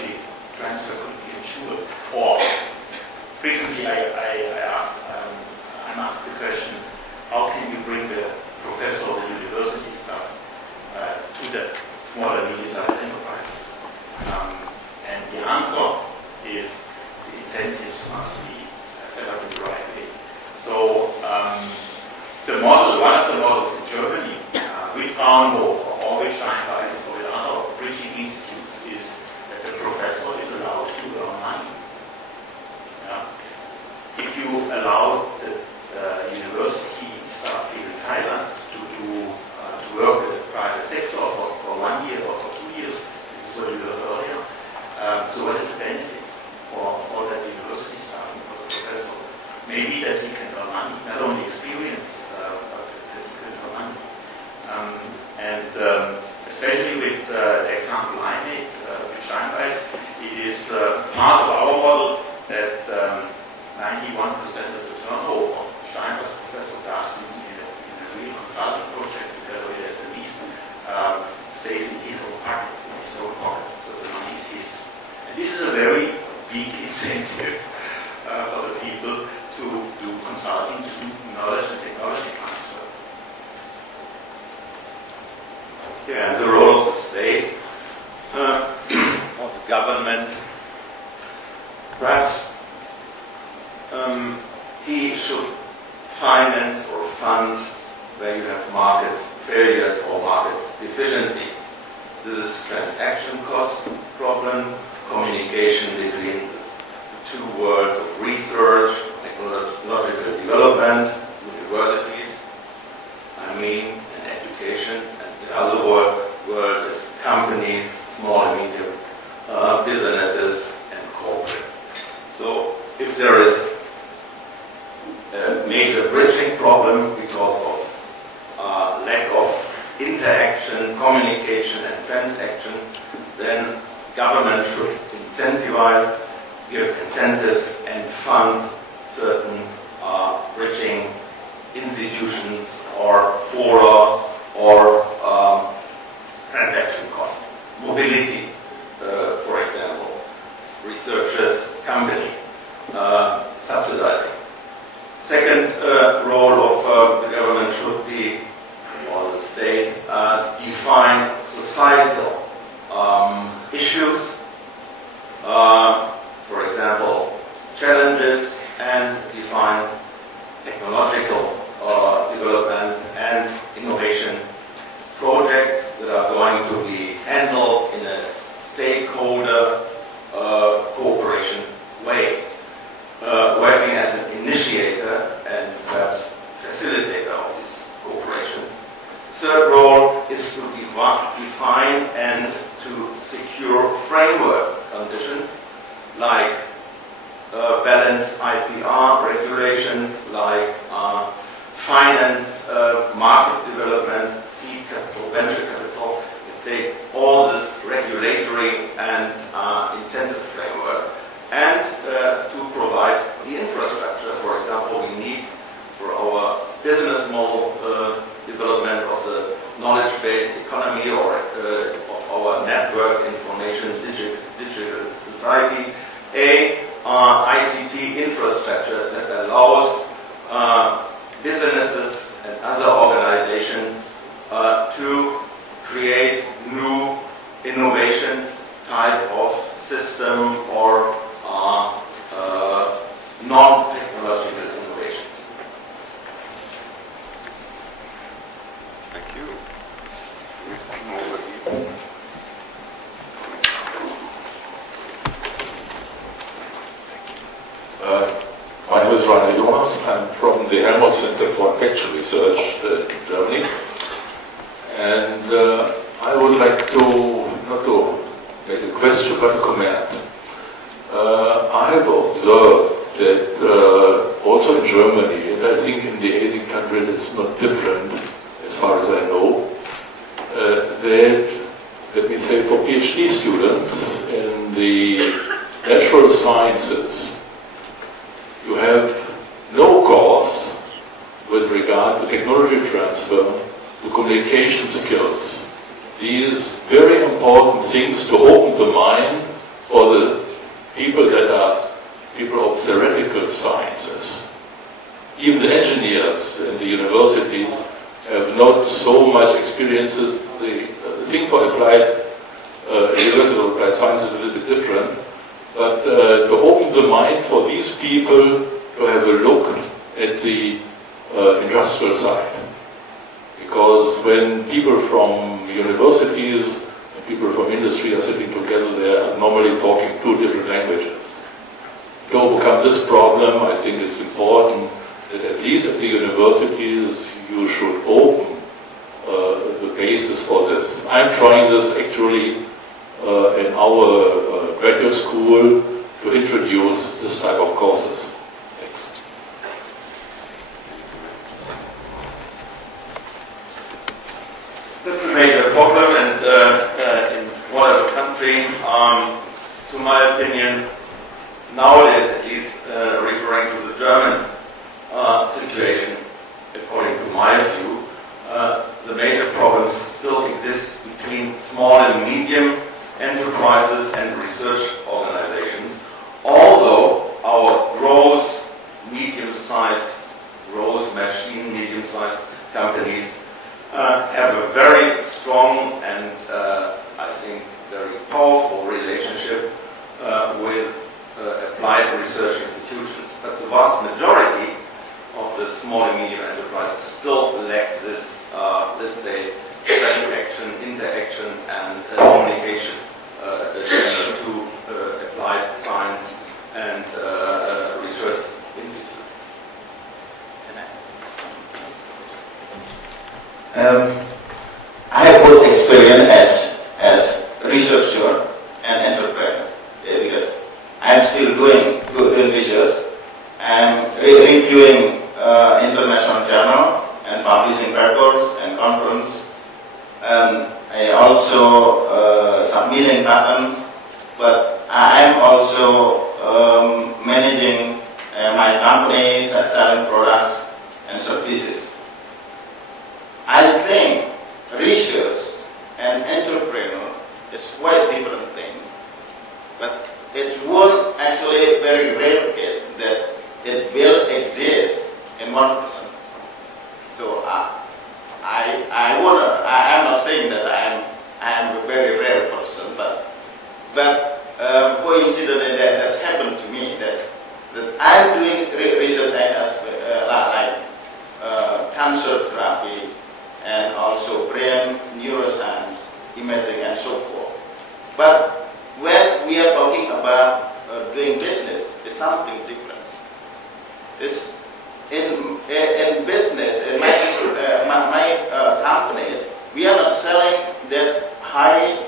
technology transfer could be ensured. Or frequently I'm asked the question, how can you bring the professor or the university staff to the small and medium-sized enterprises? And the answer is the incentives must be set up in the right way. So the model, one of the models in Germany, with Fraunhofer or with Steinbeis or with other bridging institutes, is that the professor is allowed to earn money. If you allow the university staff in Thailand to work in the private sector for 1 year or for 2 years, this is what you heard earlier, so what is the benefit for that university staff and for the professor? Maybe that he can earn money, not only experience, but that he can earn money. Especially with the example I made with Steinbeis, it is part of our model that 91% of the turnover Steinbeis professor does in a real consulting project together with SMEs stays in his own pocket, so the money is his. And this is a very big incentive for the people to do consulting, to do knowledge and technology transfer. Yeah, and the role of the state, of the government, perhaps he should finance or fund where you have market failures or market deficiencies. This is transaction cost problem, communication between the two worlds of research, technological development, universities, and education, and the other world is companies, small and medium businesses, and corporate. So if there is a major bridging problem because of lack of interaction, communication, and transaction, then government should incentivize, give incentives, and fund certain bridging institutions or fora or transaction cost. Mobility, for example, researchers, company, subsidizing. Second role of the government should be, or the state, define societal issues, for example, challenges, and define technological development and innovation projects that are going to be handled in a stakeholder cooperation way, working as an initiator and perhaps facilitator of these cooperations. Third role is to define and to secure framework conditions like balanced IPR regulations, like finance, market development, seed capital, venture capital, let's say all this regulatory and incentive framework, and to provide the infrastructure. For example, we need for our business model development of the knowledge-based economy or of our network information digital society, ICT infrastructure that allows businesses and other organizations to create new innovations type of system or non-technological innovations. Thank you. My name is Rainer Jonas. I'm from the Helmholtz Center for Infection Research in Germany. And I would like to, not to make a question, but a comment. I have observed that also in Germany, and I think in the Asian countries it's not different, as far as I know, that, let me say, for PhD students in the natural sciences, you have no course with regard to technology transfer, to communication skills. These very important things to open the mind of the universities have not so much experiences. The thing for applied universal applied science is a little bit different, but to open the mind for these people to have a look at the industrial side. Because when people from universities and people from industry are sitting together, they are normally talking two different languages. To overcome this problem, I think it's important that at least at the universities you should open the basis for this. I'm trying this actually in our graduate school to introduce this type of courses. Thanks. This is a major problem, and in whatever country, to my opinion, nowadays at least, referring to the German situation, according to my view, the major problems still exist between small and medium enterprises and research organizations. Although our gross, medium-sized, gross machine, medium-sized companies have a very strong and I think very powerful relationship with applied research institutions. But the vast majority of the small and medium enterprises still lack this, let's say, transaction, interaction, and communication to applied science and research institutes. I have both experience as researcher and entrepreneur because I am still doing research. I am reviewing international journal and publishing papers and conference. I also submitting patents, but I am also managing my companies and selling products and services. I think research and entrepreneur is quite different thing, but it's one actually very rare case that it will exist in 1%. So I'm not saying that I am a very rare person, but coincidentally that's happened to me that I'm doing research as like cancer therapy and also brain neuroscience, imaging, and so forth. But when we are talking about doing business, it's something different. It's in business, in my companies, we are not selling that high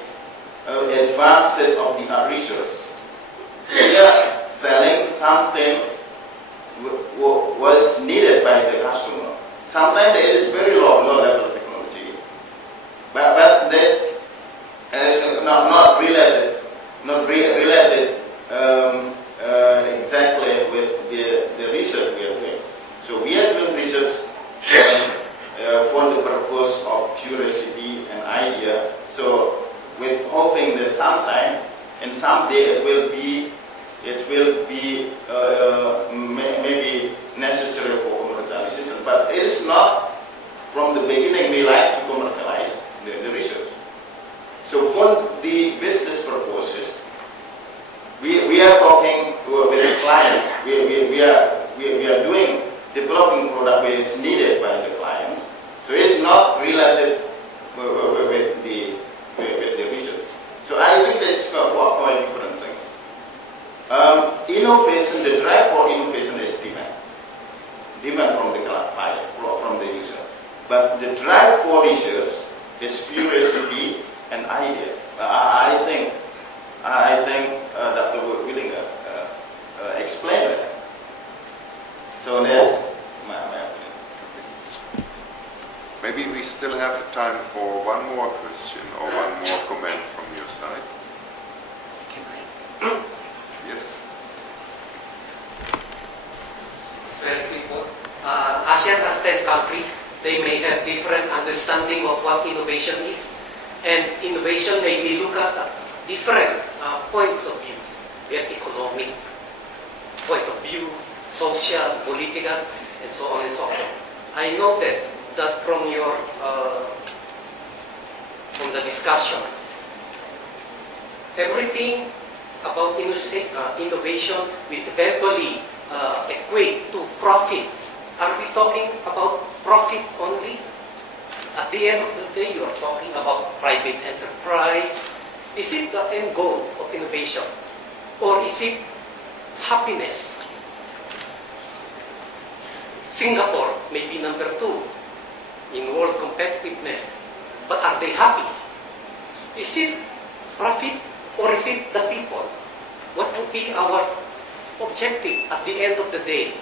advanced set of the research. We are selling something was needed by the customer. Sometimes it is very low level technology, but this is not related exactly with the research we are doing. So we are doing research for the purpose of curiosity and idea. So with hoping that sometime and someday it will be maybe necessary for commercialization. But it is not from the beginning we like to commercialize the research. So for the business purposes, we are talking with the client. We are doing developing product which is needed by the client. So it's not related with the research. So I think this is quite a different thing. Innovation, the drive for innovation is demand from the client, from the user. But the drive for research is curiosity and idea. I think Dr. Willinger explained that. So that's my opinion. Maybe we still have time for one more question or one more comment from your side. Yes. It's very simple. ASEAN as 10 countries, they may have different understanding of what innovation is, and innovation may be looked at different points of views. We have economic point of view, social, political, and so on and so forth. I noted that from your from the discussion, everything about innovation will eventually equate to profit. Are we talking about profit only? At the end of the day, you are talking about private enterprise. Is it the end goal of innovation? Or is it happiness? Singapore may be number 2 in world competitiveness, but are they happy? Is it profit or is it the people? What would be our objective at the end of the day?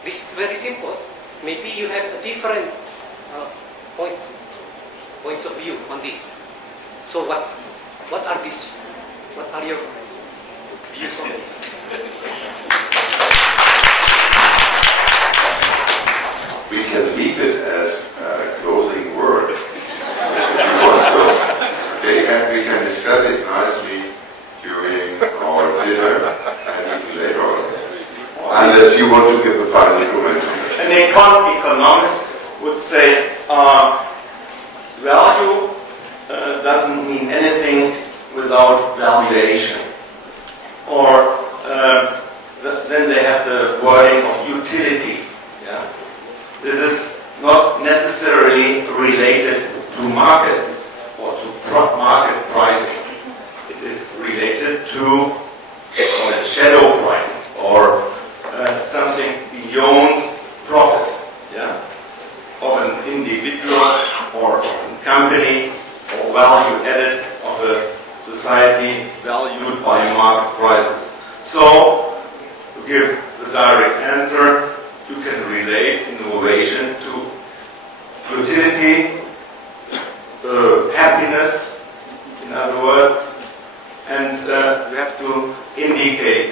This is very simple. Maybe you have a different points of view on this. So what are these? What are your views on this? We can leave it as a closing word if you want so. Okay, and we can discuss it nicely during our dinner and even later on. Unless you want to give a final comment. An economist would say value doesn't mean anything without valuation. Or then they have the wording of utility. Yeah? This is not necessarily related to markets or to market pricing. It is related to shadow pricing or something beyond profit. Yeah? Of an individual or of a company or value added of a society valued by market prices. So, to give the direct answer, you can relate innovation to utility, happiness, in other words, and you have to indicate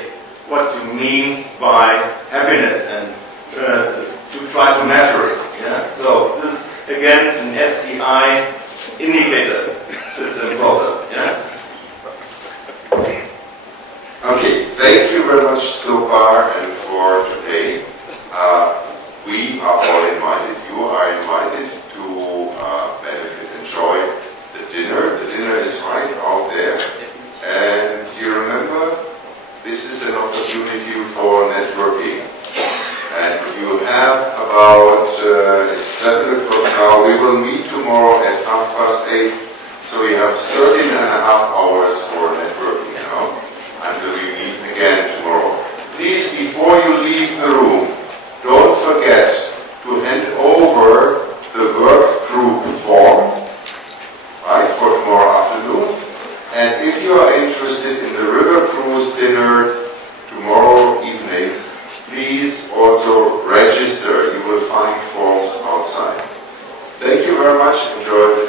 what you mean by happiness and to try to measure it. Yeah? So this is again an SDI indicator system problem. Yeah? Okay, thank you very much so far and for today. We are all invited, you are invited to benefit, enjoy the dinner. The dinner is right out there. And you remember, this is an opportunity for networking. And you have about, it's 7 o'clock now, we will meet tomorrow at 8:30. So you have 13 and a half hours for networking now, until we meet again tomorrow. Please, before you leave the room, don't forget to hand over the work group form, right, for tomorrow afternoon. And if you are interested in the river cruise dinner tomorrow evening, please also register. You will find forms outside. Thank you very much. Enjoy.